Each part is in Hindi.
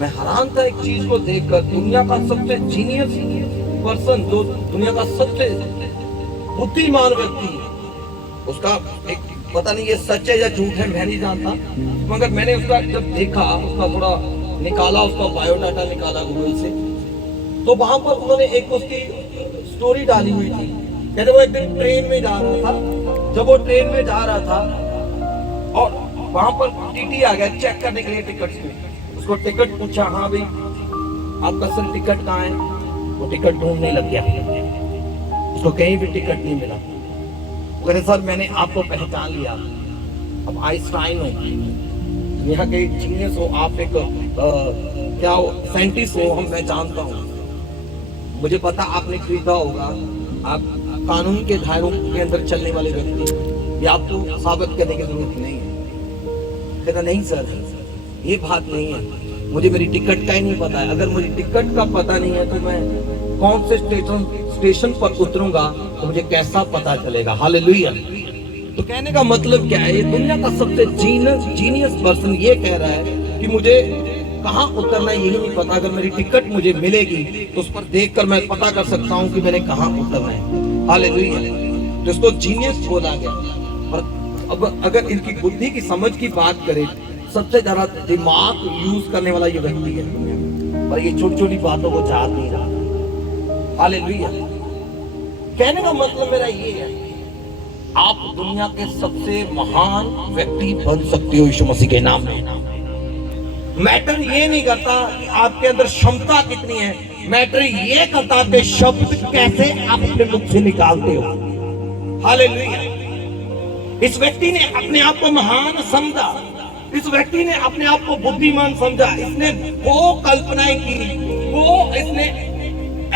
मैं हैरान था एक चीज को देखकर। दुनिया का सबसे जीनियस पर्सन, जो दुनिया का सबसे बुद्धिमान व्यक्ति, उसका एक पता नहीं ये सच है या झूठ है, मैं नहीं जानता, मगर मैंने उसका जब देखा, उसका थोड़ा निकाला, उसका बायोडाटा निकाला गूगल से, तो वहां पर उन्होंने एक उसकी स्टोरी डाली हुई थी। कहते वो एक दिन ट्रेन में जा रहा था। जब वो ट्रेन में जा रहा था और वहां पर टीटी आ गया चेक करने के लिए टिकट में। उसको टिकट पूछा, हाँ भाई आपका सर टिकट कहाँ है? वो टिकट ढूंढने लग गया, उसको कहीं भी टिकट नहीं मिला। वो कहते सर मैंने आपको पहचान लिया, अब आइंस्टाइन हो, यहाँ के जीनियस हो, आप एक क्या हो, साइंटिस्ट हो, हम मैं जानता हूँ, मुझे पता आपने खरीदा होगा, आप कानून के दायरों के अंदर चलने वाले व्यक्ति, ये आपको साबित करने की जरूरत नहीं है। कहता नहीं सर ये बात नहीं है, मुझे मेरी टिकट का ही नहीं पता है। अगर मुझे टिकट का पता नहीं है तो मैं कौन से स्टेशन पर उतरूंगा, तो मुझे कैसा पता चलेगा? हालेलुया। तो कहने का मतलब क्या है, ये दुनिया का सबसे जीनियस पर्सन ये कह रहा है कि मुझे कहाँ उतरना है यही नहीं पता, अगर मेरी टिकट मुझे मिलेगी तो उस पर देखकर मैं पता कर सकता हूँ कि मैंने कहाँ उतरना है। हालेलुया। तो इसको जीनियस बोला गया। और अब अगर इनकी बुद्धि की समझ की बात करें, सबसे ज्यादा दिमाग यूज करने वाला ये व्यक्ति है, पर ये छोटी छोटी बातों को याद नहीं रहा। हालेलुया। कहने का मतलब मेरा ये है, आप दुनिया के सबसे महान व्यक्ति बन सकते हो यीशु मसीह के नाम में। मैटर ये नहीं करता कि आपके अंदर क्षमता कितनी है, मैटर ये करता कि शब्द कैसे आप अपने मुख से निकालते हो। हालेलुया। इस व्यक्ति ने अपने आप को महान समझा, इस व्यक्ति ने अपने आप को बुद्धिमान समझा, इसने वो कल्पनाएं की, वो इसने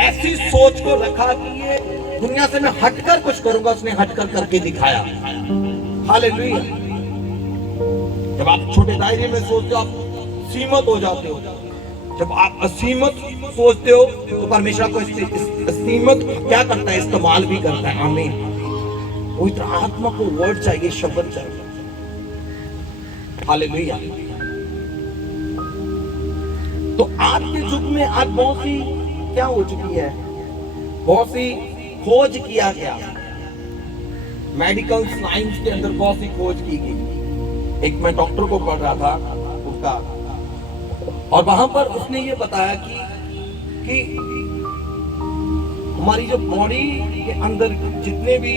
ऐसी सोच को रखा कि ये दुनिया से मैं हटकर कुछ करूंगा, उसने हटकर करके दिखाया। हालेलुया। जब आप छोटे दायरे में सोचते हो आप सीमित हो जाते हो, जब आप असीमित सोचते हो तो परमेश्वर को सीमित क्या करता है, इस्तेमाल भी करता है। आमीन। पवित्र आत्मा को वर्ड चाहिए, शब्द चाहिए। हालेलुया। तो आज के युग में आज बहुत सी क्या हो चुकी है, बहुत सी खोज किया गया, मेडिकल साइंस के अंदर बहुत सी खोज की गई। एक मैं डॉक्टर को पढ़ रहा था उसका, और वहां पर उसने ये बताया कि हमारी जो बॉडी के अंदर जितने भी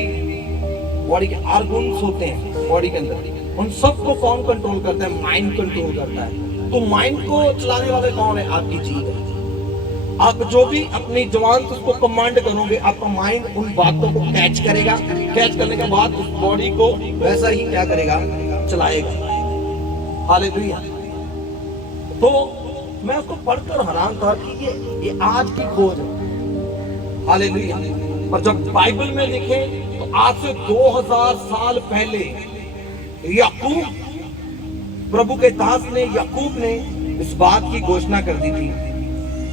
बॉडी के ऑर्गन्स होते हैं बॉडी के अंदर, उन सबको कौन कंट्रोल करता है? माइंड कंट्रोल करता है। तो माइंड को चलाने वाले कौन है? आपकी जीभ है। आप जो भी अपनी जुबान से उसको कमांड करोगे, आपका माइंड उन बातों को कैच करेगा, कैच करने के बाद उस बॉडी को वैसा ही क्या करेगा? चलाएगा। हालेलुया। तो मैं उसको पढ़कर हैरान था कि ये आज की खोज है। हालेलुया। और जब बाइबल में लिखे तो आज से 2000 साल पहले याकूब, प्रभु के दास ने, याकूब ने इस बात की घोषणा कर दी थी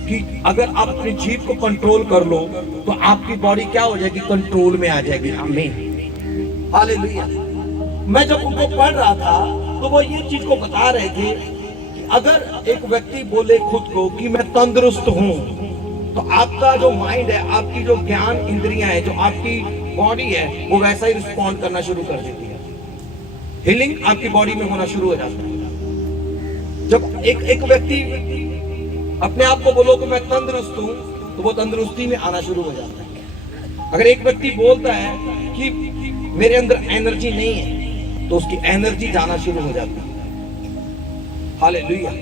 कि अगर आप अपनी जीभ को कंट्रोल कर लो तो आपकी बॉडी क्या हो जाएगी? कंट्रोल में आ जाएगी। आमीन। हालेलुया। मैं जब उनको पढ़ रहा था तो वो ये चीज को बता रहे थे कि अगर एक व्यक्ति बोले खुद को कि मैं तंदुरुस्त हूं, तो आपका जो माइंड है, आपकी जो ज्ञान इंद्रियां है, जो आपकी बॉडी है, वो वैसा ही रिस्पॉन्ड करना शुरू कर देती है। हीलिंग आपकी बॉडी में होना शुरू हो जाता है। जब एक व्यक्ति अपने आप को बोलो कि मैं तंदुरुस्त हूं, तो वो तंदुरुस्ती में आना शुरू हो जाता है। अगर एक व्यक्ति बोलता है कि मेरे अंदर एनर्जी नहीं है, तो उसकी एनर्जी जाना शुरू हो जाती है। हालेलुया।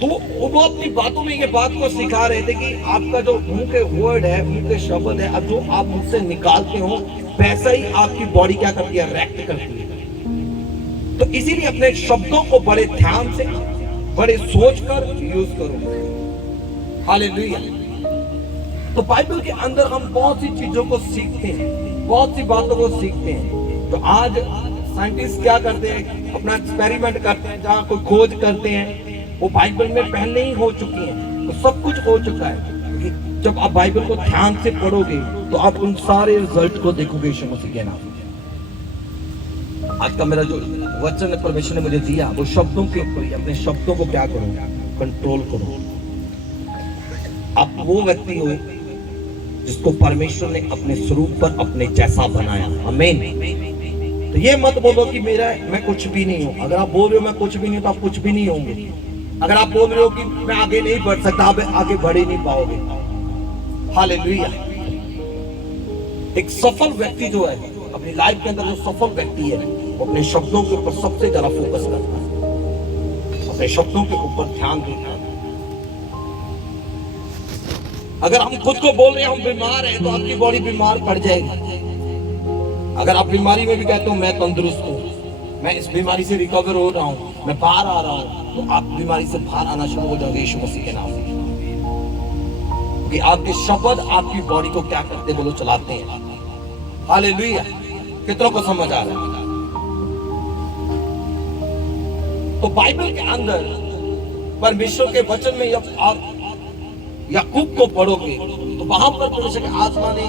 तो वो अपनी बातों में ये बात को सिखा रहे थे कि आपका जो मुंह के वर्ड है, मुंह के शब्द है, अब जो आप मुझसे निकालते हो वैसा ही आपकी बॉडी क्या करती है? रिएक्ट करती है। तो इसीलिए अपने शब्दों को बड़े ध्यान से, बड़े सोच कर यूज करो। हालेलुया। तो बाइबल के अंदर हम बहुत सी चीजों को सीखते हैं, बहुत सी बातों को सीखते हैं। तो आज साइंटिस्ट क्या करते हैं? अपना एक्सपेरिमेंट करते हैं, जहां कोई खोज करते हैं, वो बाइबल में पहले ही हो चुकी है, तो सब कुछ हो चुका है। जब आप बाइबल को ध्यान से पढ़ोगे तो आप उन सारे रिजल्ट को देखोगे यीशु मसीह के नाम। आज का मेरा जो वचन परमेश्वर ने मुझे दिया वो शब्दों के ऊपर, अपने शब्दों को क्या करो, कंट्रोल करो। आप वो व्यक्ति हो जिसको परमेश्वर ने अपने स्वरूप पर अपने जैसा बनाया। आमीन। तो ये मत बोलो कि मैं कुछ भी नहीं हूं। अगर आप बोल रहे हो मैं कुछ भी नहीं हूं, तो आप कुछ भी नहीं होंगे। अगर आप बोल रहे हो कि मैं आगे नहीं बढ़ सकता, आप आगे बढ़ ही नहीं पाओगे। हालेलुया। एक सफल व्यक्ति जो है अपनी लाइफ के अंदर, जो सफल व्यक्ति है, वो अपने शब्दों के ऊपर सबसे ज्यादा फोकस करता है, अपने शब्दों के ऊपर ध्यान देता है। अगर हम खुद को बोल रहे हैं हम बीमार हैं, तो आपकी बॉडी बीमार पड़ जाएगी। अगर आप बीमारी में भी कहते हो मैं तंदुरुस्त हूं, मैं इस बीमारी से रिकवर हो रहा हूं, मैं बाहर आ रहा हूं, तो आप बीमारी से बाहर आना शुरू हो जाओगे यीशु मसीह के नाम से। क्योंकि आपके शब्द आपकी बॉडी को क्या करते बोलो, चलाते हैं। हालेलुया। कितनों को समझ आ रहा है? तो बाइबल के अंदर परमेश्वर के वचन में जब आप याकूब को पढ़ोगे तो वहां पर परमेश्वर की आत्मा ने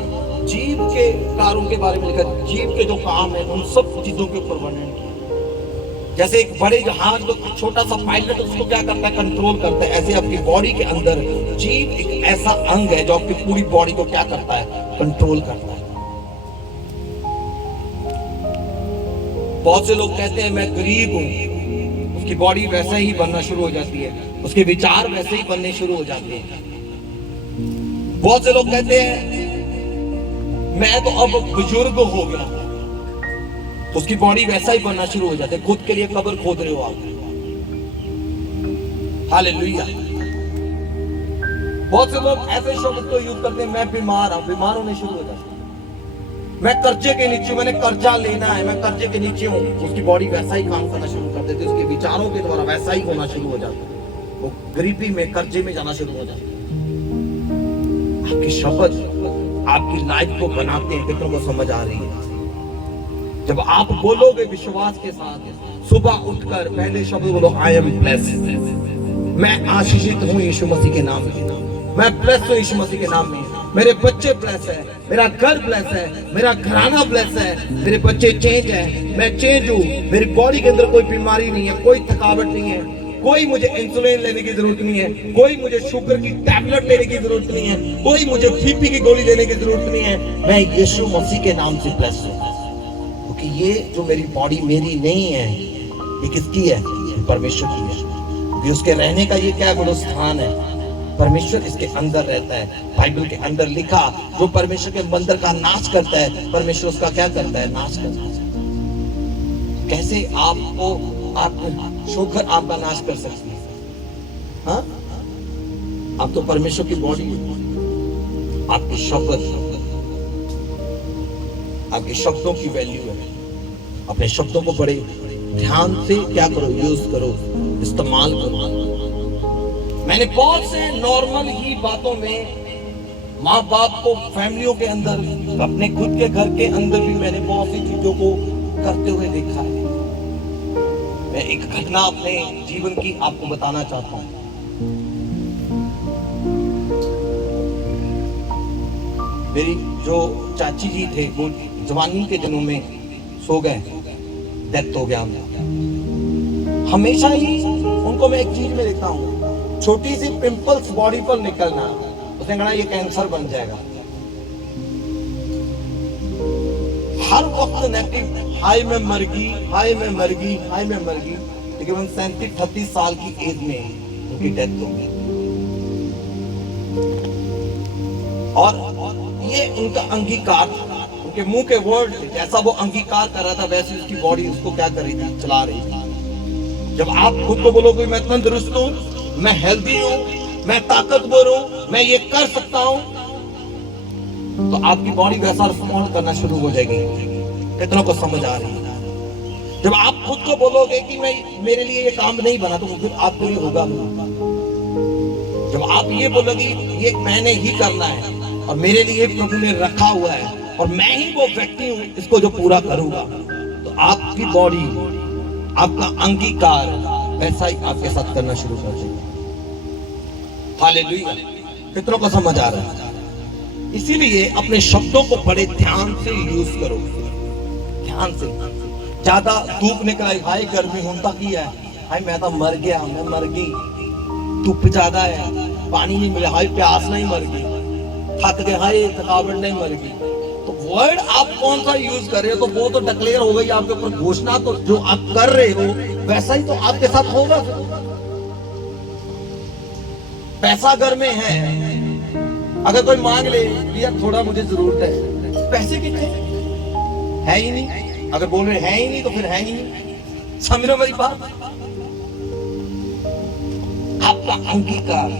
जीव के कार्यों के बारे में लिखा। जीव के जो काम है उन सब चीजों के ऊपर वर्णन किया। जैसे एक बड़े जहाज को छोटा सा पायलट उसको क्या करता है, कंट्रोल करता है, ऐसे आपकी बॉडी के अंदर जीव एक ऐसा अंग है जो आपकी पूरी बॉडी को क्या करता है, कंट्रोल करता है। बहुत से लोग कहते हैं मैं गरीब हूं, उसकी बॉडी वैसे ही बनना शुरू हो जाती है, उसके विचार वैसे ही बनने शुरू हो जाते हैं। बहुत से लोग कहते हैं मैं तो अब बुजुर्ग हो गया, उसकी बॉडी वैसा ही बनना शुरू हो जाता है। खुद के लिए कब्र खोद रहे हो आप। हालेलुया। बहुत से लोग ऐसे शब्द को यूज करते हैं मैं बीमार हूं, बीमार होने शुरू हो जाते हैं। मैं कर्जे के नीचे, मैंने कर्जा लेना है, मैं कर्जे के नीचे हूं, उसकी बॉडी वैसा ही काम करना शुरू कर देती है, उसके विचारों के द्वारा वैसा ही होना शुरू हो जाता है, वो गरीबी में कर्जे में जाना शुरू हो जाता है। आपके शब्द आपकी लाइफ को बनाते हैं। कितनों को समझ आ रही है? जब आप बोलोगे विश्वास के साथ, सुबह उठकर पहले शब्द बोलो आई एम ब्लेस्ड, मैं आशीषित हूं यीशु मसीह के नाम में, मैं ब्लेस्ड हूं यीशु मसीह के नाम में, मेरे बच्चे ब्लेस है, मेरा घर ब्लेस है, मेरा घराना ब्लेस है, मेरे बच्चे चेंज है, मैं चेंज हूं, मेरी बॉडी के अंदर कोई बीमारी नहीं है, कोई थकावट नहीं है, कोई मुझे इंसुलिन लेने की जरूरत नहीं है, कोई मुझे शुगर की टैबलेट लेने की जरूरत नहीं है, कोई मुझे बीपी की गोली लेने की जरूरत नहीं है। मैं यीशु मसीह के नाम से ब्लेस्ड हूं। क्योंकि ये जो मेरी बॉडी मेरी नहीं है, ये किसकी है? परमेश्वर की है। क्योंकि उसके रहने का ये क्या गुण स्थान है, परमेश्वर इसके अंदर रहता है। बाइबल के अंदर लिखा जो परमेश्वर के मंदिर का नाश करता है, परमेश्वर उसका क्या करता है? नाश करता है। कैसे आपको आप शुगर आपका नाश कर सकती है? हाँ, आप तो परमेश्वर की बॉडी, आपके शब्द, आपके शब्दों की वैल्यू है। अपने शब्दों को बड़े ध्यान से क्या करो, यूज करो, इस्तेमाल करो। मैंने बहुत से नॉर्मल ही बातों में माँ बाप को, फैमिलियों के अंदर, अपने खुद के घर के अंदर भी मैंने बहुत सी चीजों को करते हुए देखा है। मैं एक घटना अपने जीवन की आपको बताना चाहता हूं। मेरी जो चाची जी थे वो जवानी के दिनों में सो गए, डेथ हो गया। हमेशा ही उनको मैं एक चीज में देखता हूं, छोटी सी पिंपल्स बॉडी पर निकलना, उसने कहा ये कैंसर बन जाएगा। हर वक्त नेगेटिव, हाय मैं मर गई, हाय मैं मर गई, हाय मैं मर गई। लेकिन 37-38 साल की एज में उनकी डेथ हो गई। और ये उनका अंगीकार था, उनके मुंह के वर्ड, जैसा वो अंगीकार कर रहा था वैसे उसकी बॉडी उसको क्या कर रही थी, चला रही थी। जब आप खुद को बोलोगे मैं तंदुरुस्त हूं, मैं हेल्दी हूं, मैं ताकतवर हूं, मैं ये कर सकता हूं, तो आपकी बॉडी वैसा रिस्पॉन्ड करना शुरू हो जाएगी। कितनों को समझ आ रही है? जब आप खुद को बोलोगे कि मैं, मेरे लिए ये काम नहीं बना, तो फिर आपके लिए होगा नहीं। जब आप ये बोलोगे ये मैंने ही करना है और मेरे लिए प्रभु ने रखा हुआ है और मैं ही वो व्यक्ति हूं इसको जो पूरा करूंगा, तो आपकी बॉडी, आपका अंगीकार वैसा ही आपके साथ करना शुरू कर देगा। हालेलुया। कितनों को समझ आ रहा है? इसीलिए अपने शब्दों को बड़े ध्यान से यूज करो, ध्यान से। ज्यादा धूप निकल आई, हाय गर्मी होता की है, हाय मैं तो मर गया, मैं मर गई, धूप ज्यादा है, पानी नहीं मिला, हाय प्यास नहीं, मर गई, थक गए, हाय थकावट नहीं, मर गई। तो वर्ड आप कौन सा यूज कर रहे हो, तो वो तो डिक्लेयर हो गई आपके ऊपर घोषणा, तो जो आप कर रहे हो वैसा ही तो आपके साथ होगा। पैसा घर में है, अगर कोई मांग ले भैया थोड़ा मुझे जरूरत है, पैसे कितने है ही नहीं, अगर बोल रहे हैं ही नहीं तो फिर है ही नहीं। समझ लो मेरी बात। आपका अंगीकार,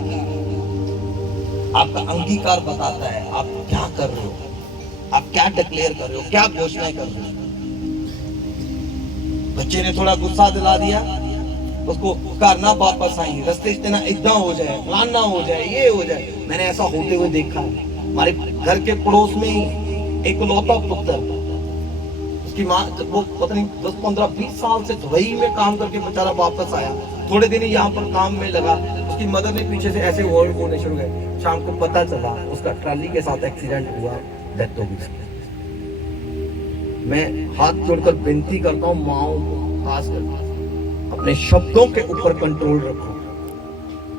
आपका अंगीकार बताता है आप क्या कर रहे हो, आप क्या डिक्लेयर कर रहे हो, क्या घोषणाएं कर रहे हो। बच्चे ने थोड़ा गुस्सा दिला दिया, उसको घर ना वापस आई, रस्ते से ना इतना हो जाए, प्लान ना हो जाए, ये हो जाए। मैंने ऐसा होते हुए देखा हमारे घर के पड़ोस में ही एक लौता पुत्र, उसकी माँ वो पता नहीं 10-15-20 साल से दुबई में काम करके बेचारा वापस आया, थोड़े दिन यहाँ पर काम में लगा, उसकी मदर ने पीछे से ऐसे वर्ड बोलने शुरू गए। शाम को पता चला उसका ट्रॉली के साथ एक्सीडेंट हुआ, डेथ हो गई। मैं हाथ जोड़कर विनती करता हूँ माओ को, खास करके अपने शब्दों के ऊपर कंट्रोल रखो।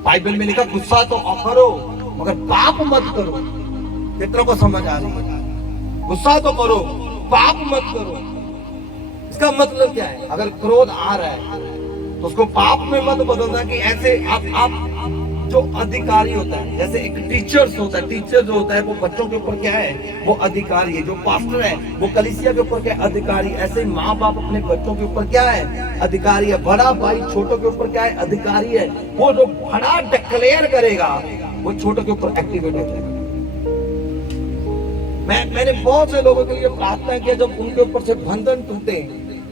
बाइबल में लिखा गुस्सा तो करो मगर पाप मत करो। कितनों को समझ आ रही है? गुस्सा तो करो, पाप मत करो। इसका मतलब क्या है? अगर क्रोध आ रहा है तो उसको पाप में मत बदलना कि ऐसे आप जो अधिकारी होता है, जैसे एक टीचर्स होता है, टीचर जो होता है वो बच्चों के ऊपर क्या है, वो अधिकारी है। जो पास्टर है वो कलीसिया के ऊपर क्या अधिकारी, ऐसे माँ बाप अपने बच्चों के ऊपर क्या है, अधिकारी है। बड़ा भाई छोटों के ऊपर क्या है, अधिकारी है। वो जो बड़ा डिक्लेयर करेगा वो छोटों के ऊपर एक्टिवेट हो जाएगा। मैंने बहुत से लोगों के लिए प्रार्थना किया, जब उनके ऊपर से बंधन टूटे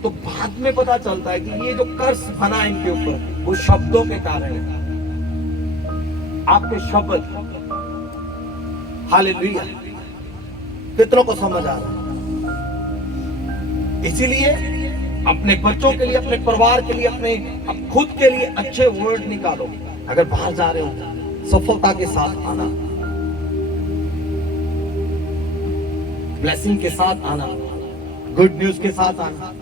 तो बाद में पता चलता है कि ये जो कर्ज बना है इनके ऊपर वो शब्दों के कारण है। आपके शब्द, हालेलुया। कितनों को समझ आ रहा है? इसीलिए अपने बच्चों के लिए, अपने परिवार के लिए, अपने खुद के लिए अच्छे वर्ड निकालो। अगर बाहर जा रहे हो सफलता के साथ आना, ब्लेसिंग के साथ आना, गुड न्यूज के साथ आना।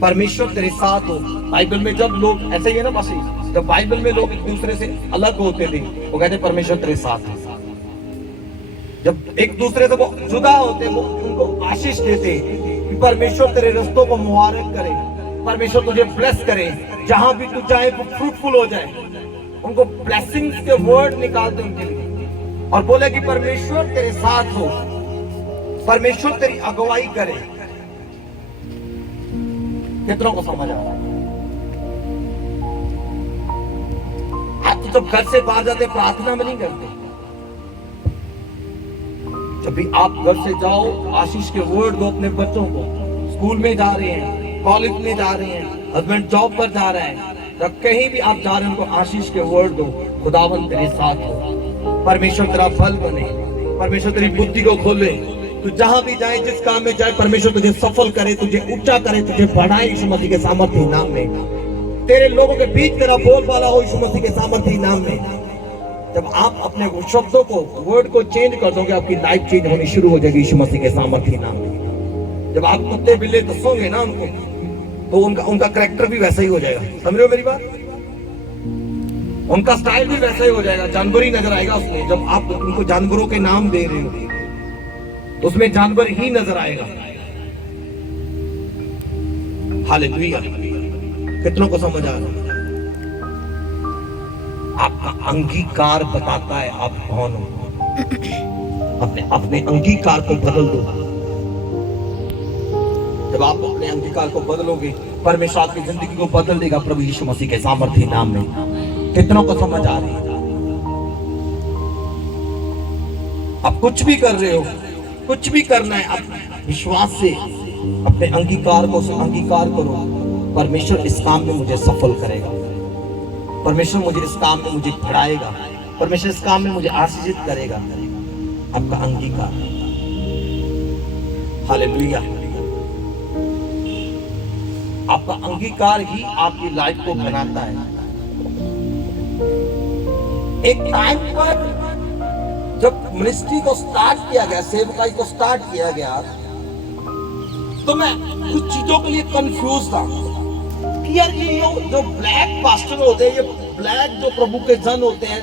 परमेश्वर तेरे साथ हो। बाइबल में जब लोग ऐसे ही है ना, बस जब बाइबल में लोग एक दूसरे से अलग होते थे वो कहते परमेश्वर तेरे साथ है। जब एक दूसरे से वो जुदा होते वो उनको आशीष देते कि परमेश्वर तेरे रास्तों को मुबारक करे, परमेश्वर तुझे ब्लेस करे, जहां भी तू जाए वो फ्रूटफुल हो जाए। उनको ब्लेसिंग्स के वर्ड निकालते उनके लिए और बोले कि परमेश्वर तेरे साथ हो, परमेश्वर तेरी अगुवाई करे। कितनों को समझ आ रहा है? आप तो जब घर से बाहर जाते प्रार्थना में नहीं करते। जब भी आप घर से जाओ आशीष के वर्ड दो अपने बच्चों को। स्कूल में जा रहे हैं, कॉलेज में जा रहे हैं, हस्बैंड जॉब पर जा रहा है, जब कहीं भी आप जा रहे हैं उनको आशीष के वर्ड दो। खुदावन तेरे साथ हो, परमेश्वर तेरा फल बने, परमेश्वर तेरी बुद्धि को खोले। तू जहां भी जाए, जिस काम में जाए, परमेश्वर तुझे सफल करे, तुझे ऊंचा करे, तुझे बढ़ाए यीशु मसीह के सामर्थी नाम में। तेरे लोगों के बीच तेरा बोलबाला हो यीशु मसीह के सामर्थी नाम में। जब आप अपने शब्दों को, वर्ड को चेंज कर दोगे, आपकी लाइफ चेंज होनी शुरू हो जाएगी यीशु मसीह के सामर्थी नाम में। जब आप कुत्ते बिल्ले दसोगे ना उनको, तो उनका कैरेक्टर भी वैसा ही हो जाएगा। समझ रहे हो मेरी बात? उनका स्टाइल भी वैसा ही हो जाएगा, जानवरी नजर आएगा उसमें। जब आप उनको जानवरों के नाम दे रहे हो तो उसमें जानवर ही नजर आएगा। हालेलुया। कितनों को समझ आ रहा है? आपका अंगीकार बताता है आप कौन हो। अपने अंगीकार को बदल दो। जब आप अपने अंगीकार को बदलोगे, परमेश्वर आपकी जिंदगी को बदल देगा प्रभु यीशु मसीह के सामर्थी नाम में। कितनों को समझ आ रही है? आप कुछ भी कर रहे हो, कुछ भी करना है, आप विश्वास से अपने अंगीकार को अंगीकार करो। परमेश्वर इस काम में मुझे सफल करेगा, परमेश्वर मुझे इस काम में मुझे बढ़ाएगा, परमेश्वर इस काम में मुझे आशीषित करेगा। आपका अंगीकार। हालेलुया। आपका अंगीकार ही आपकी लाइफ को बनाता है। एक टाइम पर जब मिनिस्ट्री को स्टार्ट किया गया, सेवकाई को स्टार्ट किया गया, तो मैं कुछ चीजों के लिए कंफ्यूज था कि यार ये जो ब्लैक पास्टर होते हैं, ये ब्लैक जो प्रभु के जन होते हैं,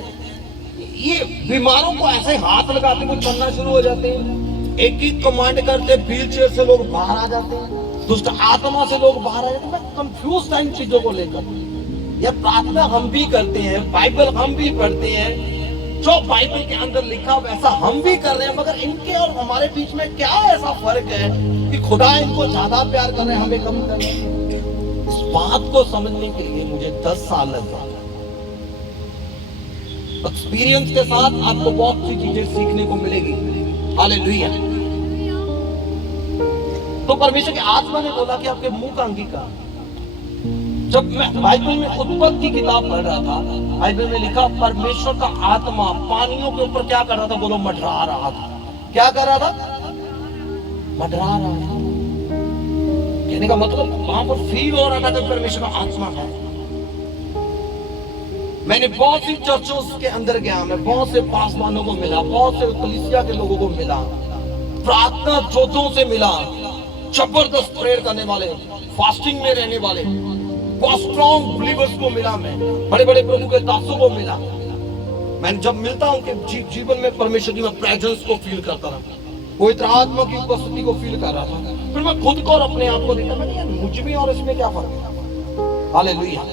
ये बीमारों को ऐसे हाथ लगाते हुए चलना शुरू हो जाते हैं, एक ही कमांड करते, व्हील चेयर से लोग बाहर आ जाते हैं, दुष्ट आत्मा से लोग बाहर आ जाते हैं। मैं कंफ्यूज था इन चीजों को लेकर। यह प्रार्थना हम भी करते हैं, बाइबल हम भी पढ़ते हैं, जो बाइबल के अंदर लिखा वैसा हम भी कर रहे हैं, मगर इनके और हमारे बीच में क्या ऐसा फर्क है कि खुदा इनको ज्यादा प्यार कर रहे हैं, हमें कम कर रहे हैं। इस बात को समझने के लिए मुझे 10 साल लग गए। एक्सपीरियंस के साथ आपको बहुत सी चीजें सीखने को मिलेगी। हालेलुया। तो परमेश्वर की आत्मा ने बोला कि आपके मुंह का अंगीकार। जब मैं बाइबल में उत्पत्ति की किताब पढ़ रहा था, बाइबल में लिखा परमेश्वर का आत्मा पानियों के ऊपर क्या कर रहा था? बोलो, मंडरा रहा था। क्या कर रहा था? मंडरा रहा था। कहने का मतलब वहां पर फील हो रहा था कि परमेश्वर का आत्मा है। मैंने बहुत सी चर्चों के अंदर गया, मैं बहुत से पासवानों को मिला, बहुत से कलीसिया के लोगों को मिला, प्रार्थना जोधों से मिला, जबरदस्त प्रेयर करने वाले, फास्टिंग में रहने वाले, बहुत स्ट्रॉन्ग बिलीवर्स को मिला, मैं बड़े बड़े प्रभु के दासों को मिला। मैं जब मिलता हूं उनके जीवन में परमेश्वर की मैं प्रेजेंस को फील करता रहा, पवित्र आत्मा की उपस्थिति को फील कर रहा था। फिर मैं खुद को और अपने आप को देखा, मैंने यार मुझ में और इसमें क्या फर्क है? हालेलुया।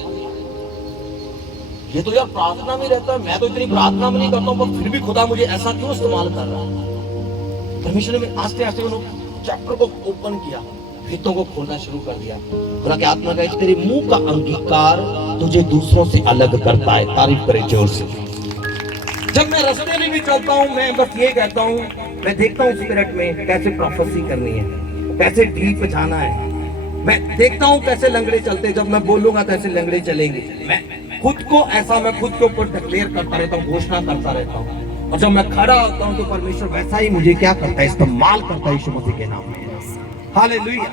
ये तो यार प्रार्थना में रहता है, मैं तो इतनी प्रार्थना में नहीं करता हूं, पर फिर भी खुदा मुझे ऐसा क्यों इस्तेमाल कर रहा है? परमेश्वर ने आस्ते आस्ते चैप्टर को ओपन किया, हितों को खोलना शुरू कर दिया। खुदा की आत्मा का तेरे मुंह का अंगीकार तुझे दूसरों से अलग करता है। तारीफ करे जोर से। जब मैं रास्ते में भी चलता हूं, मैं बस ये कहता हूं, मैं देखता हूं स्पिरिट में कैसे प्रोफेसी करनी है, कैसे डीप जाना है। मैं देखता हूं कैसे लंगड़े चलते, जब मैं बोलूंगा कैसे लंगड़े चलेंगे। मैं खुद को ऐसा, मैं खुद के ऊपर डिक्लेयर करता रहता हूँ, घोषणा करता रहता हूँ। और जब मैं खड़ा होता हूँ तो परमेश्वर वैसा ही मुझे क्या करता है? इस्तेमाल करता है यीशु मसीह के नाम में। हालेलुया।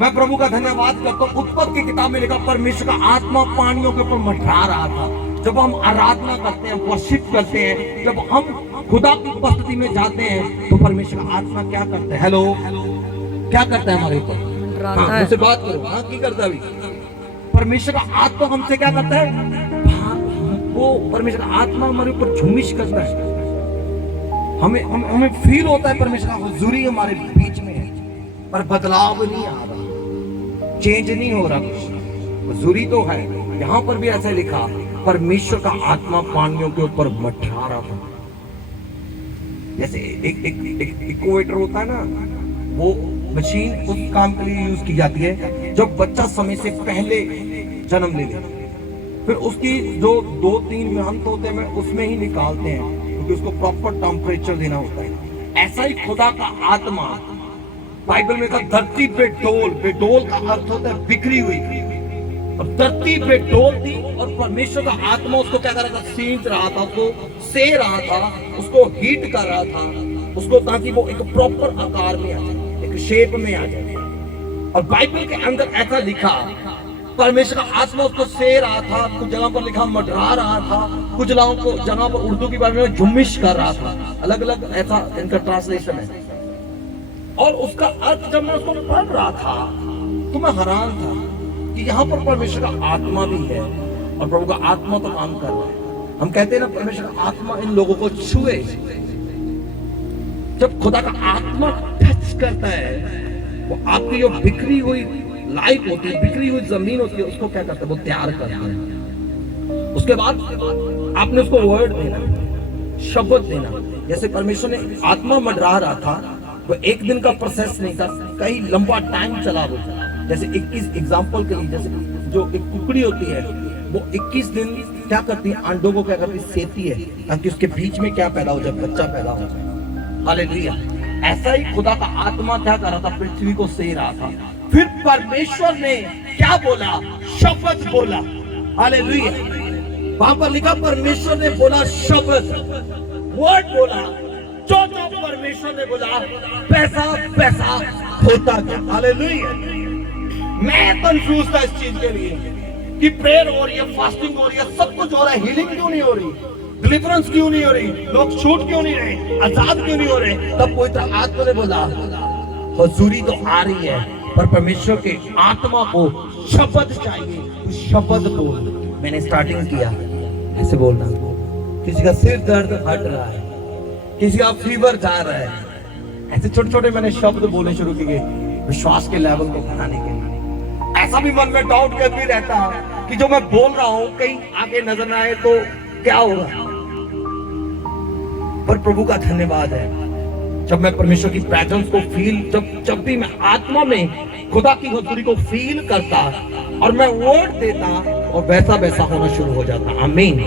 मैं प्रभु का धन्यवाद करता हूँ। उत्पत्ति की किताब में लिखा परमेश्वर का आत्मा पानियों के ऊपर मंडरा रहा था। जब हम आराधना करते हैं, वर्शिप करते हैं, जब हम खुदा की उपस्थिति में जाते हैं, तो परमेश्वर का आत्मा क्या करता है? हेलो, क्या करता है हमारे ऊपर? हाँ, मुझसे बात करो। हाँ, की करता है अभी? परमेश्वर का आत्मा हमसे क्या करता है? वो परमेश्वर का आत्मा हमारे ऊपर झुमिश करता है। हमें फील होता है परमेश्वर का हुजूरी हमारे बीच में है, पर बदलाव नहीं आ रहा, चेंज नहीं हो रहा कुछ। हुजूरी तो है। यहाँ पर भी ऐसा लिखा, परमेश्वर का आत्मा पानियों के ऊपर मंडरा रहा था। जैसे एक इक्वेटर होता है ना, वो मशीन उस काम के लिए यूज की जाती है जब बच्चा समय से पहले जन्म ले ले, फिर उसकी जो 2-3 मंथ होते हैं उसमें ही निकालते हैं, क्योंकि उसको प्रॉपर टेम्परेचर देना होता है। ऐसा ही खुदा का आत्मा बाइबल में कहा धरती पे डोल, बेडोल का अर्थ होता है बिखरी हुई, और धरती पे डोल थी और परमेश्वर का आत्मा उसको क्या कर रहा था? सींच रहा था, उसको से रहा था, उसको हीट कर रहा था, उसको, ताकि वो एक प्रॉपर आकार में आ जाए, एक शेप में आ जाए। और बाइबल के अंदर ऐसा लिखा, परमेश्वर का आत्मा उसको से रहा था, कुछ जगह पर लिखा मंडरा रहा था, कुछ जगह पर उर्दू की बारे में झुमिश कर रहा था। अलग अलग ऐसा इनका ट्रांसलेशन है। और उसका अर्थ जब मैं उसको पढ़ रहा था तो मैं हैरान था कि यहाँ पर परमेश्वर का आत्मा भी है और प्रभु का आत्मा तो काम कर रहा है। हम कहते हैं ना, परमेश्वर का आत्मा इन लोगों को छुए। जब खुदा का आत्मा टच करता है, वो आपकी जो बिखरी हुई लाइफ होती है, बिखरी हुई जमीन होती है, उसको क्या करता है? वो तैयार करता है। उसके बाद आपने उसको वर्ड देना, शब्द देना। जैसे परमेश्वर ने आत्मा मंडरा रहा था, वो एक दिन का प्रोसेस नहीं था, कई लंबा टाइम चला वो। जैसे 21 एग्जाम्पल के लिए, जैसे जो एक कुकड़ी होती है, वो 21 दिन क्या करती है? अंडों को क्या करती है? सेती है, ताकि उसके बीच में क्या पैदा हो जाए? बच्चा पैदा हो जाए। हालेलुया। ऐसा ही खुदा का आत्मा क्या कर रहा था? पृथ्वी को से रहा था। फिर परमेश्वर ने क्या बोला? शब्द बोला। हालेलुया। वहां पर लिखा, परमेश्वर ने बोला शब्द, वर्ड बोला, जो परमेश्वर ने बोला पैसा पैसा होता गया। हालेलुया। मैं कंफ्यूज था इस चीज के लिए कि प्रेयर हो रही है, फास्टिंग हो रही है, सब कुछ हो रहा है, हीलिंग क्यों नहीं हो रही, डिलीवरेंस क्यों नहीं हो रही, लोग छूट क्यों नहीं रहे, आजाद क्यों नहीं हो रहे। तब पवित्र आत्मा ने बोला हजूरी तो आ रही है, पर परमेश्वर के आत्मा को शब्द चाहिए। तो शब्द बोल। मैंने स्टार्टिंग किया ऐसे बोलना, किसी का सिर दर्द हट रहा है, किसी का फीवर जा रहा है, ऐसे छोटे छोटे मैंने शब्द बोलने शुरू किए विश्वास के लेवल को बढ़ाने के लिए। ऐसा भी मन में डाउट कर भी रहता कि जो मैं बोल रहा हूं कहीं आगे नजर ना आए तो क्या होगा। पर प्रभु का धन्यवाद है, जब मैं परमेश्वर की प्रेजेंस को फील, जब भी मैं आत्मा में खुदा की हजूरी को फील करता और मैं वर्ड देता और वैसा वैसा होना शुरू हो जाता। आमीन।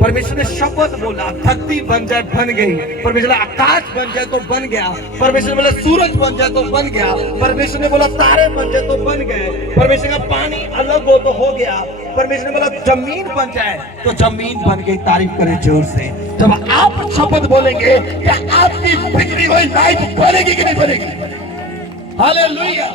परमेश्वर ने शब्द बोला, धरती बन जाए, बन गई। परमेश्वर ने आकाश बन जाए तो बन गया। परमेश्वर ने बोला सूरज बन जाए तो बन गया। परमेश्वर ने बोला तारे बन जाए तो बन गए। परमेश्वर का पानी अलग हो तो हो गया। परमेश्वर ने बोला जमीन बन जाए तो जमीन बन गई। तारीफ करें जोर से। जब आप शब्द बोलेंगे क्या आपकी बिगड़ी हुई लाइफ बनेगी कि नहीं बनेगी? हालेलुया।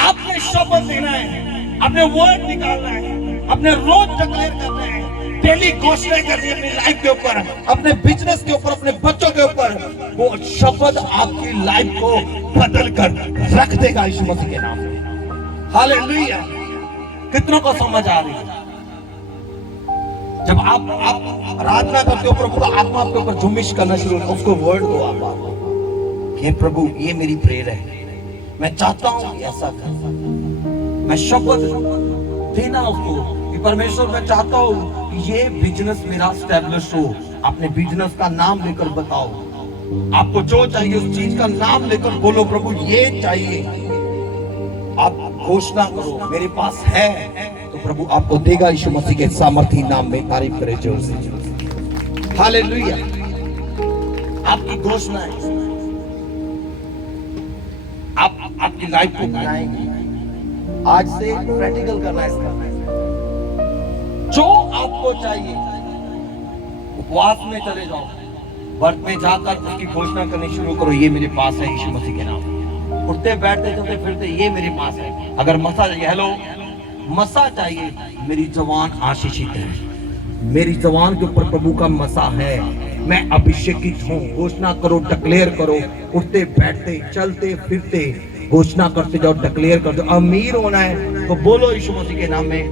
आपने शब्द देना है, अपने वर्ड निकालना है, अपने रोज डिक्लेयर करना है, डेली घोषणा करनी है अपनी लाइफ के ऊपर, अपने बिजनेस के ऊपर, अपने बच्चों के ऊपर। वो शब्द आपकी लाइफ को बदल कर रख देगा यीशु मसीह के नाम में। हालेलुया। कितनों को समझ आ रही है? जब आप आराधना करते हो, प्रभु का आत्मा आपके ऊपर जुम्मिश करना शुरू होता है, उसको वर्ड दो आप, हे प्रभु ये मेरी प्रेयर है, मैं चाहता हूं ऐसा कर। मैं शब्द देना उसको कि परमेश्वर मैं चाहता हूं कि ये बिजनेस मेरा स्टैब्लिश हो। अपने बिजनेस का नाम लेकर बताओ, आपको जो चाहिए उस चीज का नाम लेकर बोलो, प्रभु ये चाहिए। आप घोषणा करो मेरे पास है तो प्रभु आपको देगा यीशु मसीह के सामर्थी नाम में। तारीफ करें जोर से। हालेलुया। आपकी घोषणा है, आप आपकी लाइफ को बनाएंगे। आज से प्रैक्टिकल करना है इसका। जो आपको चाहिए उपवास में चले जाओ, व्रत में जाकर उसकी घोषणा करनी शुरू करो, ये मेरे पास है यीशु मसीह के नाम। उठते बैठते चलते फिरते ये मेरे पास है। अगर मसा चाहिए, हेलो मसा चाहिए, मेरी जवान आशीषित है, मेरी जवान के ऊपर प्रभु का मसा है, मैं अभिषेकित हूँ। घोषणा करो, डिक्लेयर करो, उठते बैठते चलते फिरते घोषणा करते जाओ, डिक्लेयर कर दो। अमीर होना है तो बोलो यीशु मसीह के नाम में,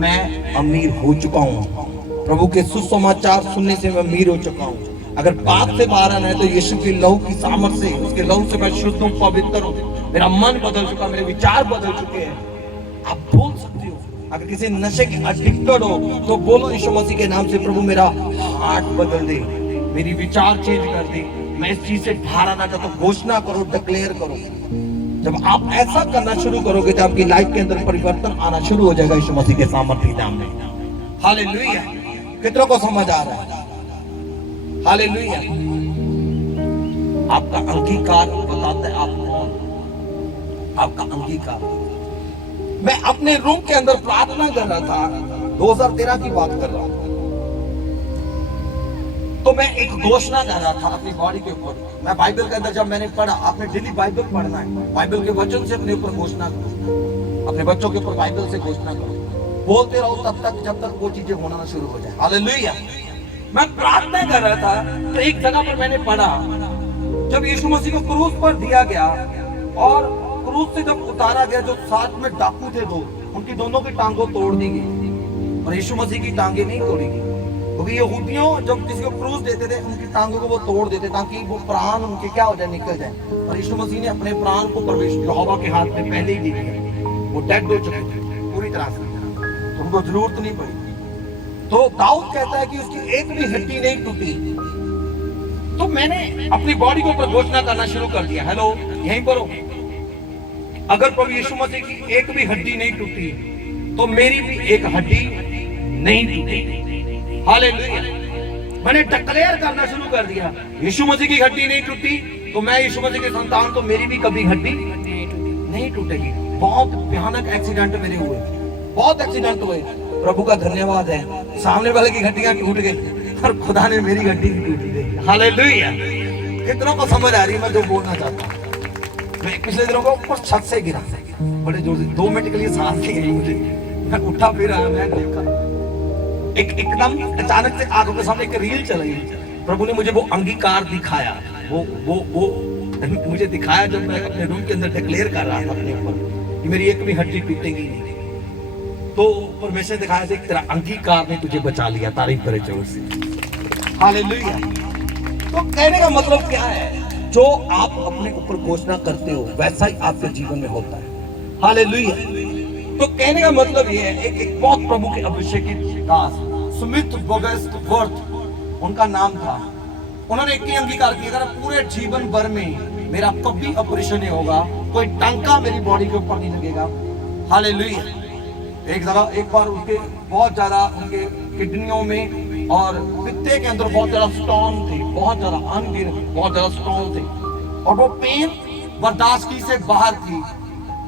मैं अमीर हो चुका हूँ। प्रभु के सुसमाचार सुनने से मैं अमीर हो चुका हूँ। अगर पाप से बाहर आना है तो यीशु के लहू की सामर्थ से, उसके लहू से मैं शुद्ध हूँ, पवित्र हूँ। मेरा मन बदल चुका, मेरे विचार बदल चुके हैं। आप बोल सकते हो। अगर किसी नशे के एडिक्टेड हो तो बोलो यीशु मसीह के नाम से, प्रभु मेरा हार्ट बदल दे, मेरी विचार चेंज कर दे, मैं इस चीज से बाहर आना चाहता हूँ। घोषणा करो, डिक्लेयर करो। जब आप ऐसा करना शुरू करोगे तो आपकी लाइफ के अंदर परिवर्तन आना शुरू हो जाएगा यीशु मसीह के सामर्थी नाम में। हालेलुया। कितनों को समझ आ रहा है? हालेलुया। आपका अंगीकार बताता है आप कौन, आपका अंगीकार। मैं अपने रूम के अंदर प्रार्थना कर रहा था, 2013 की बात कर रहा हूं, तो मैं एक घोषणा कर रहा था अपनी बॉडी के ऊपर। मैं बाइबल के अंदर जब मैंने पढ़ा, आपने डेली बाइबल पढ़ना है, बाइबल के वचन से अपने ऊपर घोषणा करो, अपने बच्चों के ऊपर बाइबल से घोषणा करो, बोलते रहो तब तक जब तक वो चीजें होना शुरू हो जाए। हालेलुया। मैं प्रार्थना कर रहा था तो एक जगह पर मैंने पढ़ा, जब यीशु मसीह को क्रूस पर दिया गया और क्रूस से जब उतारा गया, जो साथ में डाकू थे दो, उनकी दोनों की टांगों तोड़ दी गई और यीशु मसीह की टांगे नहीं तोड़ी गई, क्योंकि यहूदियों जब किसी को क्रूस देते थे उनकी टांगों को वो तोड़ देते ताकि वो प्राण उनके क्या हो जाए, निकल जाए। और यीशु मसीह ने अपने प्राण को परमेश्वर यहोवा के हाथ में पहले ही दे दिया। वो डेड हो चुके थे पूरी तरह से, तो उनको जरूरत नहीं पड़ी। तो दाऊद कहता है कि उसकी एक भी हड्डी नहीं टूटी। तो मैंने अपनी बॉडी के ऊपर घोषणा करना शुरू कर दिया, हेलो यहीं पर हो, अगर प्रभु यीशु मसीह की एक भी हड्डी नहीं टूटी तो मेरी भी एक हड्डी नहीं टूटेगी। हालेलुया। मैंने डिक्लेयर करना शुरू कर दिया, यीशु मसीह की हड्डी नहीं टूटी तो मैं यीशु मसीह के संतान, तो मेरी भी कभी हड्डी नहीं टूटेगी। बहुत भयानक एक्सीडेंट मेरे हुए, बहुत एक्सीडेंट हुए। प्रभु का धन्यवाद है, सामने वाले की हड्डियां टूट गई और खुदा ने मेरी हड्डी नहीं टूट गई। हालेलुया। कितनों को समझ आ रही है मैं जो बोलना चाहता हूँ? मैं पिछले दिनों को ऊपर छत से गिरा, बड़े जोर से, 2 मिनट के लिए सांस नहीं आई मुझे। मैं उठा फिर आया, मैं देखा एकदम अचानक से आंखों के सामने एक रील चल गई। प्रभु ने मुझे वो अंगीकार दिखाया, वो मुझे दिखाया जब मैं अपने रूम के अंदर डिक्लेयर कर रहा था अपने ऊपर कि मेरी एक भी हड्डी टूटेगी नहीं, तो परमेश्वर ने दिखाया था तेरा अंगीकार ने तुझे बचा लिया। तारीफ करे जोर से, हालेलुया। तो कहने का मतलब क्या है, जो आप अपने ऊपर घोषणा करते हो वैसा ही आपके जीवन में होता है, हालेलुया। तो कहने का मतलब ये है, एक बहुत प्रभु के अभिषेकित दास स्मिथ वगैरवर्थ उनका नाम था। उन्होंने एक ही अंगीकार किया, अगर पूरे जीवन भर में मेरा कभी ऑपरेशन नहीं होगा, कोई टांका मेरी बॉडी के ऊपर नहीं लगेगा, हालेलुया। एक जगह एक बार उनके बहुत ज्यादा उनके किडनियों में और पित्ते के अंदर बहुत ज्यादा स्टोन थे, बहुत ज्यादा अनगिन बहुत ज्यादा स्टोन थे, और वो पेन बर्दाश्त की से बाहर थी,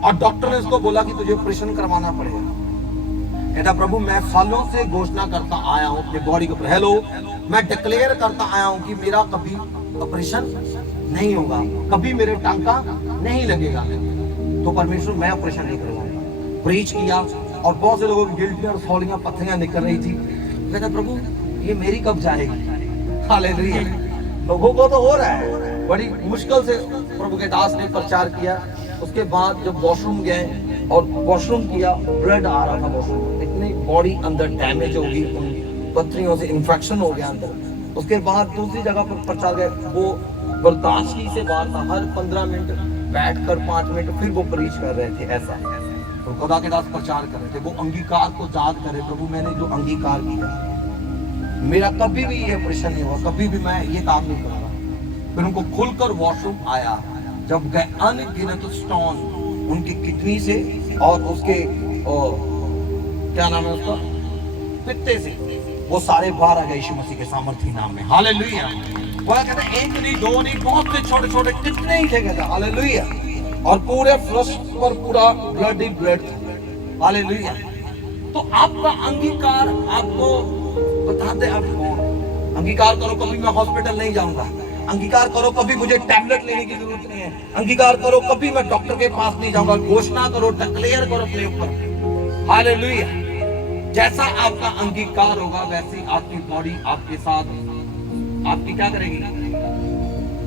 और डॉक्टर ने उसको बोला कि तुझे ऑपरेशन करवाना पड़ेगा। कहता प्रभु मैं सालों से घोषणा करता आया हूँ अपने बॉडी के ऊपर, हेलो मैं डिक्लेयर करता आया हूँ कि मेरा कभी ऑपरेशन नहीं होगा, कभी मेरे टांका नहीं लगेगा, तो परमेश्वर मैं ऑपरेशन नहीं करूंगा। प्रीच किया और बहुत से लोगों की गिल्टी और सौलियां पत्थरियां निकल रही थी। कहता प्रभु ये मेरी कब जाएगी, हालेलुया। लोगों को तो हो रहा है, बड़ी मुश्किल से प्रभु के दास ने प्रचार किया। उसके बाद जब वॉशरूम गए और वॉशरूम किया, ब्लड आ रहा था वॉशरूम, इतनी बॉडी अंदर डैमेज हो गई, उन पत्थरियों से इन्फेक्शन हो गया अंदर। उसके बाद दूसरी जगह पर प्रचार गए, वो बर्दाश्त ही से बाहर था, हर 15 मिनट बैठ कर 5 मिनट फिर वो प्रीच कर रहे थे, ऐसा तो खुदा के दास प्रचार कर रहे थे। वो अंगीकार को याद करे, प्रभु मैंने जो अंगीकार किया मेरा कभी भी ये ऑपरेशन नहीं हुआ, कभी भी मैं ये काम नहीं करूंगा। फिर उनको खुलकर वॉशरूम आया, जब गए अनगिनत स्टोन उनकी किडनी से और उसके क्या नाम है उसका, पित्ते से, वो सारे बाहर आ गए यीशु मसीह के सामर्थी नाम में, हालेलुया। वो कहते हैं एक नहीं दो नहीं, बहुत से छोटे छोटे कितने ही थे, कहते हालेलुया, और पूरे फ्लश पर पूरा ब्लड ही ब्लड था, हालेलुया। तो आपका अंगीकार आपको बताते आप कौन। अंगीकार करो कभी मैं हॉस्पिटल नहीं जाऊंगा, अंगीकार करो कभी मुझे टैबलेट लेने की जरूरत नहीं है, अंगीकार करो कभी मैं डॉक्टर के पास नहीं जाऊंगा। घोषणा करो, डिक्लेयर करो अपने ऊपर, हालेलुया। जैसा आपका अंगीकार होगा वैसी आपकी बॉडी आपके साथ आपकी क्या करेगी,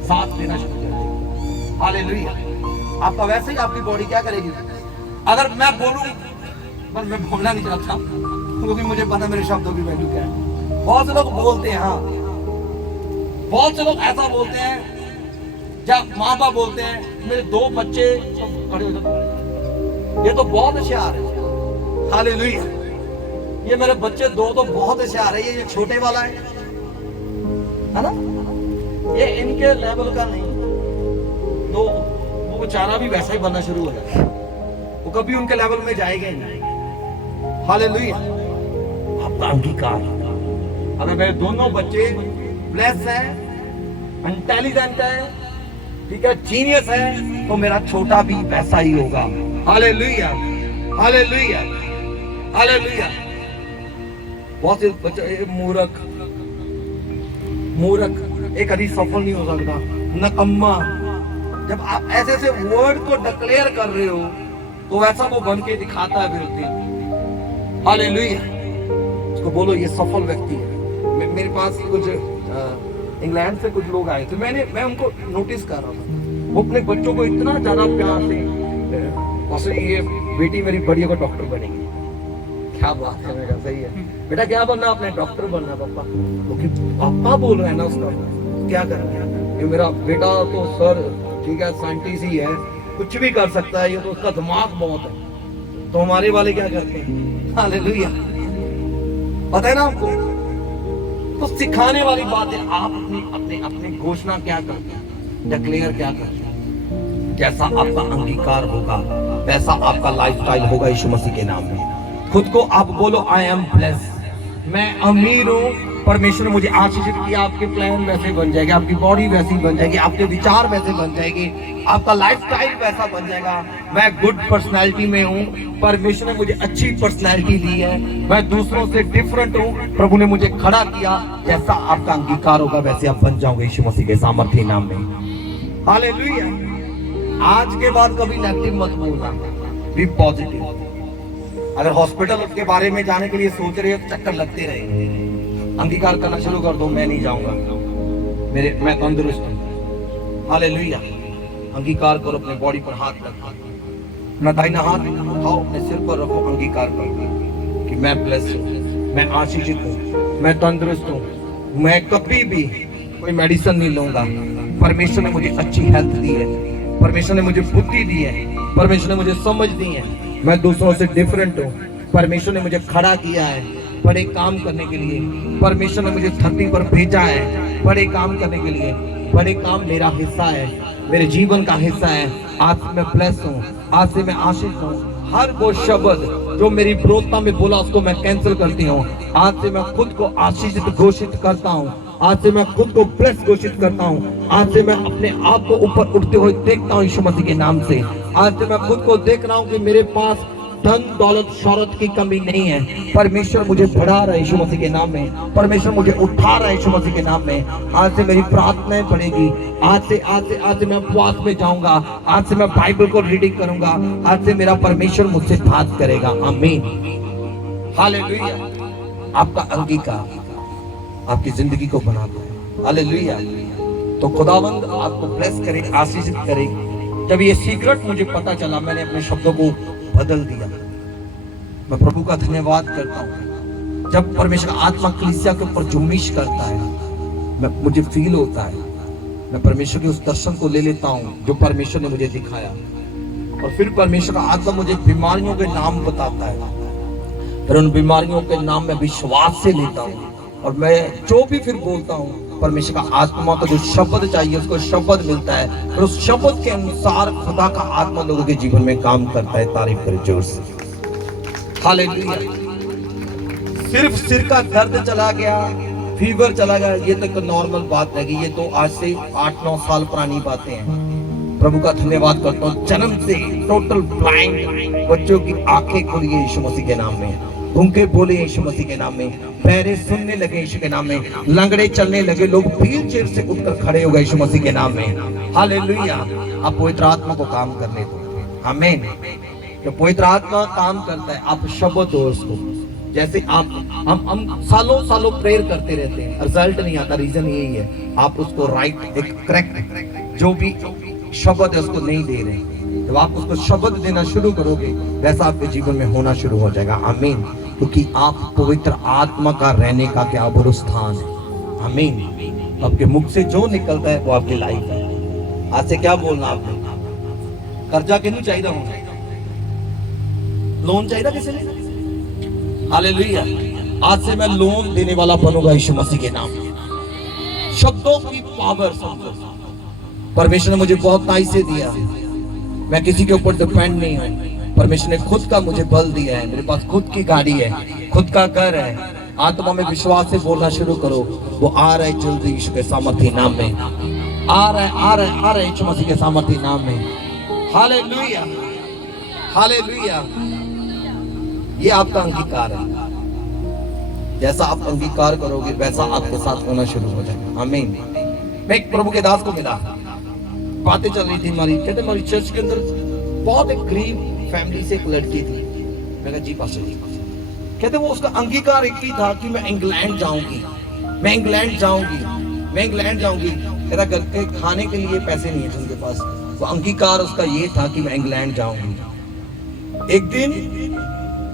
साथ देना शुरू कर देगी, हालेलुया। आपका वैसे ही आपकी बॉडी क्या करेगी। अगर मैं बोलूं, पर मैं बोलना नहीं चाहता क्योंकि मुझे पता मेरे शब्दों की वैल्यू क्या है। बहुत से लोग बोलते हैं, हाँ बहुत से लोग ऐसा बोलते हैं, जब माँ बाप बोलते हैं मेरे 2 बच्चे खड़े हो जाते, ये तो बहुत होशियार है, हालेलुया, ये मेरे बच्चे 2 तो बहुत होशियार है, ये छोटे वाला है ना, ये इनके लेवल का नहीं, तो वो बेचारा भी वैसा ही बनना शुरू हो जाता है, वो कभी उनके लेवल में जाएगा ही नहीं, हालेलुया। आपका अंगीकार, अगर मेरे दोनों बच्चे ब्लेस है, इंटेलिजेंट है, ठीक है, जीनियस है, तो मेरा छोटा भी वैसा ही होगा, हालेलुया, हालेलुया, हालेलुया। बहुत से बच्चे मूर्ख मूर्ख एक कभी सफल नहीं हो सकता, नकम्मा। जब आप ऐसे ऐसे वर्ड को डिक्लेयर कर रहे हो तो वैसा वो बन के दिखाता है विरोधी, हालेलुया। उसको बोलो ये सफल व्यक्ति है। मेरे पास कुछ इंग्लैंड से कुछ लोग आए थे, मैं उनको नोटिस कर रहा था, वो अपने बच्चों को इतना ज्यादा प्यार से, ये बेटी मेरी बड़ी को डॉक्टर बनेगी, क्या बात है, मैं कहा सही है बेटा, क्या बनना आपने, डॉक्टर बनना पापा, क्योंकि पापा बोल रहे हैं ना उसका, क्या करना ये मेरा बेटा तो सर ठीक है साइंटिस्ट ही है, कुछ भी कर सकता है, ये तो उसका दिमाग बहुत है। तो हमारे वाले क्या करते हैं, हालेलुया, पता है ना आपको। तो सिखाने वाली बात है, आप अपनी घोषणा क्या करते हैं, डिक्लेयर क्या करते हैं। जैसा आपका अंगीकार होगा वैसा आपका लाइफस्टाइल होगा यीशु मसीह के नाम में। खुद को आप बोलो आई एम ब्लेस्ड, मैं अमीर हूँ, परमेश्वर ने मुझे आशीषित किया। आपके प्लान वैसे बन जाएंगे, आपकी बॉडी वैसी बन जाएगी, आपके विचार वैसे बन जाएंगे, आपका लाइफस्टाइल वैसा बन जाएगा। मैं गुड पर्सनैलिटी में हूँ, परमेश्वर ने मुझे अच्छी पर्सनैलिटी दी है, मैं दूसरों से डिफरेंट हूँ, प्रभु ने मुझे खड़ा किया। जैसा आपका अंगीकार होगा वैसे आप बन जाओगे यीशु मसीह के सामर्थी नाम में, हालेलुया। आज के बाद कभी नेगेटिव मत बोलना, बी पॉजिटिव। अगर हॉस्पिटल के बारे में जाने के लिए सोच रहे हो, चक्कर लगते रहेंगे, अंगीकार करना शुरू कर दो, मैं नहीं जाऊंगा, मैं तंदुरुस्त हूं, हालेलुया। अंगीकार करो, अपने बॉडी पर हाथ रखो, अपना दाहिना हाथ उठाओ, अपने सिर पर रखो, अंगीकार करो कि मैं ब्लेस हूँ, मैं आशीषित हूँ, मैं तंदुरुस्त हूँ, मैं कभी भी कोई मेडिसिन नहीं लूंगा। परमेश्वर ने मुझे अच्छी हेल्थ दी है, परमेश्वर ने मुझे बुद्धि दी है, परमेश्वर ने मुझे समझ दी है, मैं दूसरों से डिफरेंट हूँ। परमेश्वर ने मुझे खड़ा किया है बड़े काम करने के लिए, परमेश्वर ने मुझे धरती पर भेजा है बड़े काम करने के लिए। बड़े काम मेरा हिस्सा है, मेरे जीवन का हिस्सा है। आज से मैं ब्लेस हूँ, आज से मैं आशीष हूँ। हर वो शब्द जो मेरी विरोधता में बोला उसको मैं कैंसिल करती हूँ। आज से मैं खुद को आशीषित घोषित करता हूँ, आज से मैं खुद को ब्लेस घोषित करता हूँ। आज से मैं अपने आप को ऊपर उठते हुए देखता हूँ यीशु मसीह के नाम से। आज से मैं खुद को देख रहा हूँ कि मेरे पास धन दौलत शौहरत की कमी नहीं है। परमेश्वर मुझे बढ़ा रहा है यीशु मसीह के नाम में, परमेश्वर मुझे उठा रहा है यीशु मसीह के नाम में। आज से मेरी प्रार्थनाएं बढ़ेगी, आज से मैं उपवास में जाऊंगा, आज से मैं बाइबल को रीडिंग करूंगा, आज से मेरा परमेश्वर मुझसे बात करेगा। आमीन, हालेलुया। आपका अंगीकार आपकी जिंदगी को बनाता है। हालेलुया। तो खुदावंद आपको ब्लेस करे, आशीषित करे। जब ये सीक्रेट मुझे पता चला, मैंने अपने शब्दों को बदल दिया। मैं प्रभु का धन्यवाद करता हूँ। जब परमेश्वर का आत्मा कलीसिया के ऊपर जुम्मिश करता है, मुझे फील होता है, मैं परमेश्वर के उस दर्शन को ले लेता हूँ जो परमेश्वर ने मुझे दिखाया, और फिर परमेश्वर का आत्मा मुझे बीमारियों के नाम बताता है, फिर उन बीमारियों के नाम में विश्वास से लेता हूँ, और मैं जो भी फिर बोलता हूँ, परमेश्वर का आत्मा को जो शब्द चाहिए उसको शब्द मिलता है, और उस शब्द के अनुसार खुदा का आत्मा लोगों के जीवन में काम करता है। तारीफ करें जोर से, हालेलुया। सिर्फ सिर का दर्द चला गया, फीवर चला गया, ये तो एक नॉर्मल बात रहेगी। ये तो आज से 8-9 साल पुरानी बातें हैं। प्रभु का धन्यवाद करता हूँ। जन्म से टोटल ब्लाइंड बच्चों की आंखें खुली है यीशु मसीह के नाम में, भूखे बोले यीशु मसीह के नाम में, बहरे सुनने लगे यीशु के नाम में, लंगड़े चलने लगे, लोग व्हील चेयर से उठकर खड़े हो गए यीशु मसीह के नाम में। हालेलुया। आप पवित्र आत्मा को काम करने दो। आमीन। जो पवित्र आत्मा काम करता है, आप शब्द दो उसको। जैसे हम सालों प्रेयर करते रहते हैं, रिजल्ट नहीं आता, रीजन यही है आप उसको राइट एक करेक्ट जो भी शब्द है उसको नहीं दे रहे। जब आप उसको शब्द देना शुरू करोगे, वैसा आपके जीवन में होना शुरू हो जाएगा। आमीन। क्योंकि आप पवित्र आत्मा का रहने का क्या बुरा स्थान है। आमीन। आपके मुख से जो निकलता है वो आपकी लाइफ है। आज से क्या बोलना आपने? कर्जा किन्नू चाहिए होना, लोन चाहिए किसी ने? हालेलुया। आज से मैं लोन देने वाला बनूंगा यीशु मसीह के नाम में। शब्दों की पावर समझो, परमेश्वर ने मुझे बहुत ताई से दिया, मैं किसी के ऊपर डिपेंड नहीं हूँ। परमेश्वर ने खुद का मुझे बल दिया है, मेरे पास खुद की गाड़ी है, खुद का घर है। आत्मा में विश्वास से बोलना शुरू करो, वो आ रहा है जल्दी यीशु के सामर्थी नाम में, आ रहा है यीशु मसीह के सामर्थी नाम में। Hallelujah, hallelujah. ये आपका अंगीकार है। जैसा आप अंगीकार करोगे वैसा आपके साथ होना शुरू हो जाएगा। आमीन। मैं एक प्रभु के दास को मिला, बातें चल रही थी हमारी, कहते हमारी चर्च के अंदर बहुत एक गरीब फैमिली से एक लड़की थी। मैं कहा जी पास्टर जी। कहते वो उसका अंगीकार एक ही था कि मैं इंग्लैंड जाऊंगी, मैं इंग्लैंड जाऊंगी, मैं इंग्लैंड जाऊंगी। कहता घर के खाने के लिए पैसे नहीं है उनके पास, वो अंगीकार उसका ये था कि मैं इंग्लैंड जाऊंगी। एक दिन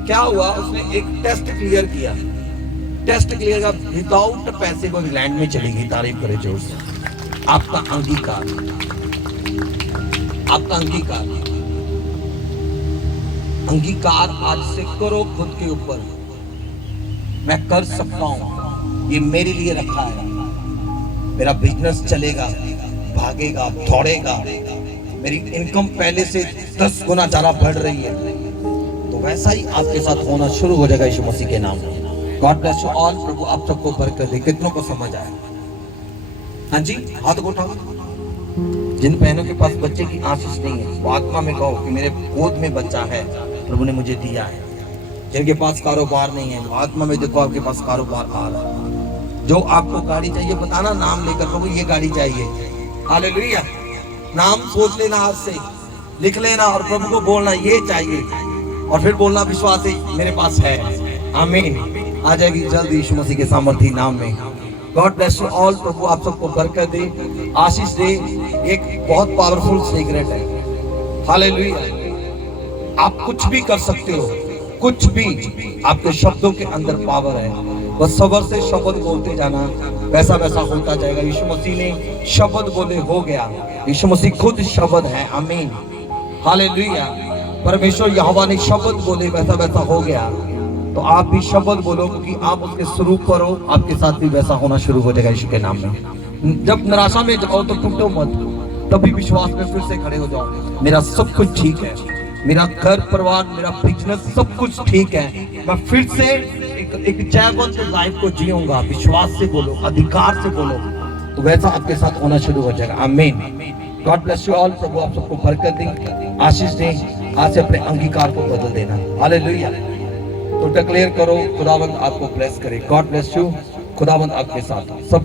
क्या हुआ, उसने एक टेस्ट क्लियर किया, टेस्ट क्लियर का विदाउट पैसे वो इंग्लैंड में चली गई। तारीफ करे जोर से। आपका अंगीकार, आपका अंगीकार, अंगीकार आज से करो खुद के ऊपर। मैं कर सकता हूं, ये मेरे लिए रखा है, मेरा बिजनेस चलेगा, भागेगा, दौड़ेगा, मेरी इनकम पहले से 10 गुना ज्यादा बढ़ रही है। तो वैसा ही आपके साथ होना शुरू हो जाएगा यीशु मसीह के नाम में। God bless you all. प्रभु आप सबको बरकत दे। कितनों को समझ आया? हाँ जी, हाथ को उठाओ। जिन बहनों के पास बच्चे की आशीष नहीं है, वो आत्मा में कहो कि मेरे गोद में बच्चा है, प्रभु ने मुझे दिया है। जिनके पास कारोबार नहीं है, वो आत्मा में देखो आपके पास कारोबार आ रहा है। जो आपको गाड़ी चाहिए बताना, नाम लेकर प्रभु ये गाड़ी चाहिए। हालेलुया। नाम सोच लेना, आज से लिख लेना और प्रभु को बोलना ये चाहिए, और फिर बोलना विश्वास है मेरे पास है। आमीन। आ जाएगी जल्द यीशु मसीह के सामर्थी नाम में। God bless you all. प्रभु आप सबको बरकत दे, आशीष दे। एक बहुत पावरफुल सीक्रेट है। हालेलुया। आप कुछ भी कर सकते हो, कुछ भी, आपके शब्दों के अंदर पावर है। बस सबर से शब्द बोलते जाना, वैसा वैसा होता जाएगा। यीशु मसीह ने शब्द बोले, हो गया। यीशु मसीह खुद शब्द है। आमीन, हालेलुया। परमेश्वर यहोवा ने शब्द बोले, वैसा वैसा हो गया। तो आप भी शब्द बोलो, क्योंकि आप उसके स्वरूप पर हो, आपके साथ भी वैसा होना शुरू हो जाएगा यीशु के नाम में। जब निराशा में जाओ तो टूटो मत, तभी विश्वास में फिर से खड़े हो जाओ। मेरा सब कुछ ठीक है, मेरा घर परिवार, मेरा बिजनेस, सब कुछ ठीक है। मैं फिर से एक जयवंत लाइफ को जीऊंगा। विश्वास से बोलो, अधिकार से बोलो, तो वैसा आपके साथ होना शुरू हो जाएगा। आमीन। God bless you all. प्रभु आप सबको बरकत दे, आशीष दे। आज से अपने अंगीकार को बदल देना। हालेलुया। तो डिक्लेयर करो, खुदावंद आपको ब्लेस करे। God bless you. खुदावंद आपके साथ सब